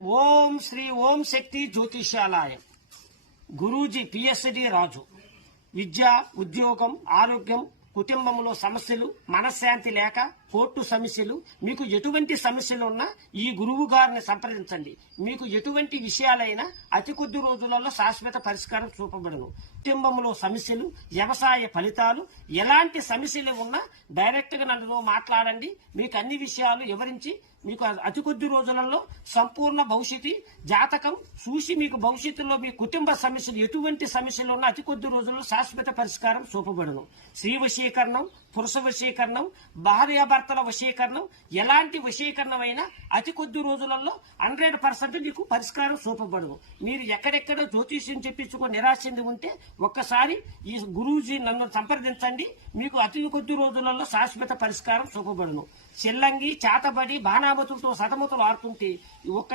ఓం శ్రీ ఓం శక్తి Jyothishalaya Guruji PSD రాజు. విద్య, ఉద్యోగం, ఆరోగ్యం, కుటుంబంలో సమస్యలు, మనశ్శాంతి లేక కోర్టు సమస్యలు, మీకు ఎటువంటి సమస్యలు ఉన్నా ఈ గురువు గారిని సంప్రదించండి. మీకు ఎటువంటి విషయాలైనా అతి కొద్ది రోజులలో శాశ్వత పరిష్కారం చూపబడను. కుటుంబంలో సమస్యలు, వ్యవసాయ ఫలితాలు, ఎలాంటి సమస్యలు ఉన్నా డైరెక్ట్ గా నన్ను మాట్లాడండి. మీకు అన్ని విషయాలు వివరించి మీకు అతి కొద్ది రోజులలో సంపూర్ణ భవిష్యత్తు జాతకం చూసి మీకు భవిష్యత్తులో మీ కుటుంబ సమస్యలు ఎటువంటి సమస్యలు ఉన్నా అతి కొద్ది రోజుల్లో శాశ్వత పరిష్కారం చూపబడను. స్త్రీ వశీకరణం, పురుష వశీకరణం, భార్యాభర్తల వశీకరణం, ఎలాంటి వశీకరణం అయినా అతి కొద్ది రోజులలో 100% మీకు పరిష్కారం చూపబడను. మీరు ఎక్కడెక్కడో జ్యోతిష్యం చెప్పించుకొని నిరాశ చెంది ఉంటే ఒక్కసారి ఈ గురూజీ నన్ను సంప్రదించండి. మీకు అతి కొద్ది రోజులలో శాశ్వత పరిష్కారం చూపబడను. చెల్లంగి, చాతబడి, బాణామతులతో సతమతులు ఆడుతుంటే ఒక్క